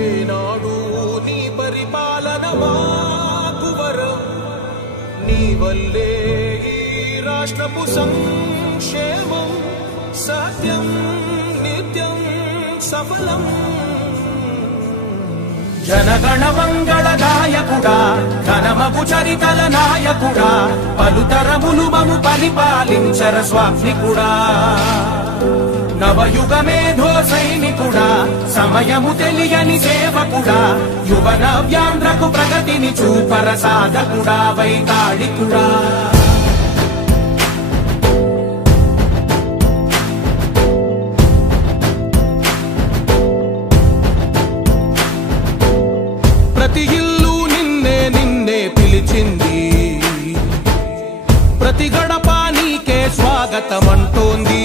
ఏనాడు నీ పరిపాలన మాకు వరం, నీ వల్లే ఈ రాష్ట్రపు సంక్షేమం సత్యం నిత్యం సఫలం. జనగణ మంగళ నాయకుడా, ఘనమగు చరితల నాయకుడా, పలుతరములు మము పరిపాలించర స్వామికుడా. నవయుగ మేధో సైనికుడా, సమయము తెలియని సేవకుడా, యువ నవ్యాంధ్రకు ప్రగతిని చూపర సాధకుడా, వైతాళికుడా. ప్రతి ఇల్లు నిన్నే నిన్నే పిలిచింది, ప్రతి గడప నీకే స్వాగతమంటోంది.